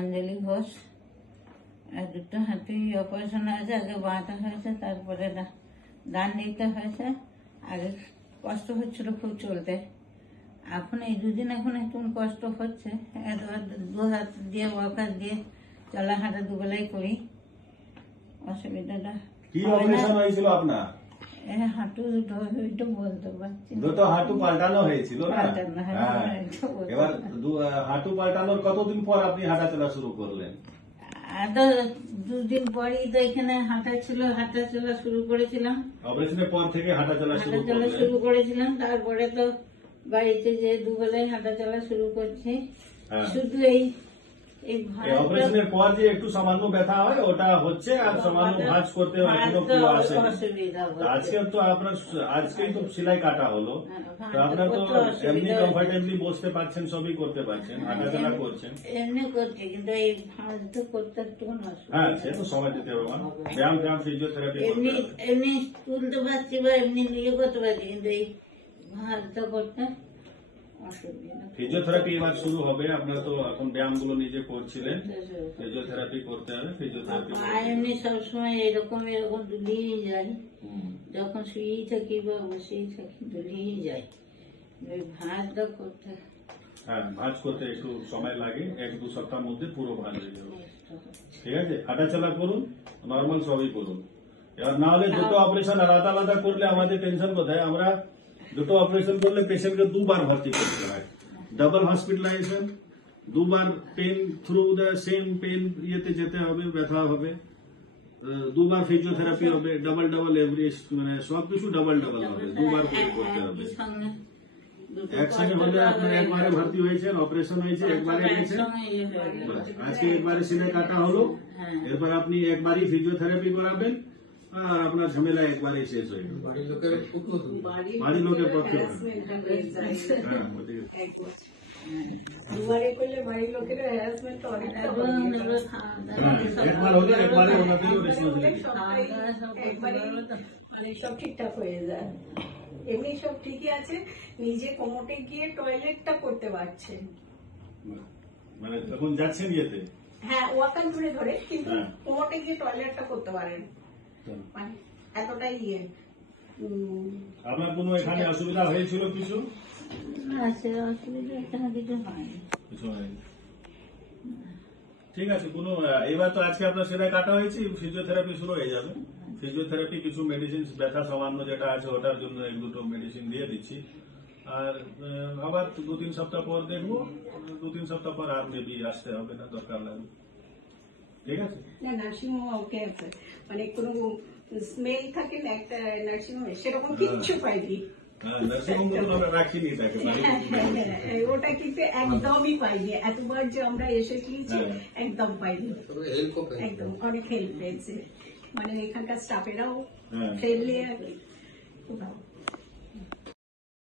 অঞ্জলি ঘোষ। আর দুটো হাতি অপারেশন হয়েছে, আগে বাঁটা হয়েছে, তারপরে দান নিতে হয়েছে। আগে কষ্ট হচ্ছিল খুব চলতে, এখন এই দুদিন এখন একটু কষ্ট হচ্ছে। দু হাত দিয়ে ওয়াকার দিয়ে চলা হাঁটা দুবেলাই করি। অসুবিধাটা কি অপারেশন হয়েছিল আপনার? হাঁটু দুটো বলতে পারছি, দুটো হাঁটু পাল্টানো হয়েছিল না? এবার হাঁটু পাল্টানোর কতদিন পর আপনি হাঁটা চলা শুরু করলেন? দুদিন পরই তো এখানে হাঁটা চলা শুরু করেছিলাম। অপারেশনের পর থেকে হাঁটা চলা শুরু করেছিলাম। তারপরে তো বাড়িতে যে দুবেলায় হাঁটা চলা শুরু করছি। শুধু এই অপারেশনের পর যে একটু সামান্য ব্যথা হয় ওটা হচ্ছে, আর সামান্য ভাঁজ করতে অসুবিধা। আজকে তো আপনার আজকেই তো সেলাই কাটা হলো, তো আপনার তো এমনি কমফর্টেবলি বসতে পারছেন, সবই করতে পারছেন, হাঁটাচলা করছেন। এমনি করছি, কিন্তু এই ভাঁজ তো করতে একটু হ্যাঁ, সে তো সময় দিতে হবে। ব্যায়াম ফিজিওথেরাপি এমনি তুলতে পারছি বা এমনি ইয়ে করতে পারছি, কিন্তু এই ভাঁজটা করতে ফিজিওথেরাপি এবার শুরু হবে। আপনার তো এখন ব্যায়াম গুলো নিজে করছিলেন, ফিজিওথেরাপি করতে হবে। ফিজিওথেরাপি এমনি সবসময় এরকম দুলিয়ে যাই, যখন শুয়েই থাকি বা বসেই থাকি দুলিয়ে যাই। ভাঁজটা করতে, হ্যাঁ, ভাঁজ করতে একটু সময় লাগে, 1-2 সপ্তাহের মধ্যে পুরো ভাঁজ হয়ে যাবে। ঠিক আছে, হাঁটাচলা করুন, নর্মাল সবই করুন। এবার না হলে দুটো অপারেশন আলাদা আলাদা করলে আমাদের টেনশন কোথায়? আমরা দুটো অপারেশন করলে পেশেন্টকে 2 বার ভর্তি করতে হয়, ডাবল হসপিটালাইজেশন, 2 বার pain through the same pain ইয়েতে যেতে হবে, ব্যথা হবে, 2 বার ফিজিওথেরাপি হবে, ডাবল এভরি, মানে সবকিছু ডাবল হবে, 2 বার করে করতে হবে। একসঙ্গে হলে আপনার একবারে ভর্তি হয়েছেন, অপারেশন হয়েছে, একবারে গেছেন, আজকে একবারে সেলাই কাটা হলো, এরপর আপনি একবারই ফিজিওথেরাপি করাবেন, আর আপনার ঝামেলা একবারে শেষ হয়ে গেল। বাড়ির লোকের পক্ষে দুবারে করলে বাড়ির লোকেরা হ্যারাসমেন্ট অনেকটা মানে সব ঠিকঠাক হয়ে যায়। এমনি সব ঠিকই আছে, নিজে কোমরে গিয়ে টয়লেটটা করতে পারছেন, মানে তখন যাচ্ছেন ইয়েতে, হ্যাঁ ওয়াকার ধরে, কিন্তু কোমরে গিয়ে টয়লেটটা করতে পারেন, মানে এতটাই ইয়ে। আপনার কোনো এখানে অসুবিধা হয়েছিল কিছু? ঠিক আছে, কোনো এবার তো আজকে আপনার সেলাই কাটা হয়েছে, ফিজিওথেরাপি শুরু হয়ে যাবে। ফিজিওথেরাপি কিছু মেডিসিন, ব্যথা সামান্য যেটা আছে ওটার জন্য 1-2 মেডিসিন দিয়ে দিচ্ছি। আর আবার 2-3 সপ্তাহ পর দেখবো, 2-3 সপ্তাহ পর আর মেবি আসতে হবে না, দরকার লাগবে। ঠিক আছে, না নার্সিংহোম ওকে আছে, মানে কোনো স্মেল থাকে না একটা নার্সিংহোমে, সেরকম কিছু পাইনি। ওটা কিন্তু একদমই পাইনি, এতবার যে আমরা এসে গিয়েছি একদম পাইনি, একদম অনেক হেল্প পেয়েছে, মানে এখানকার স্টাফেরাও ফ্রেন্ডলি আর কি, খুব ভালো।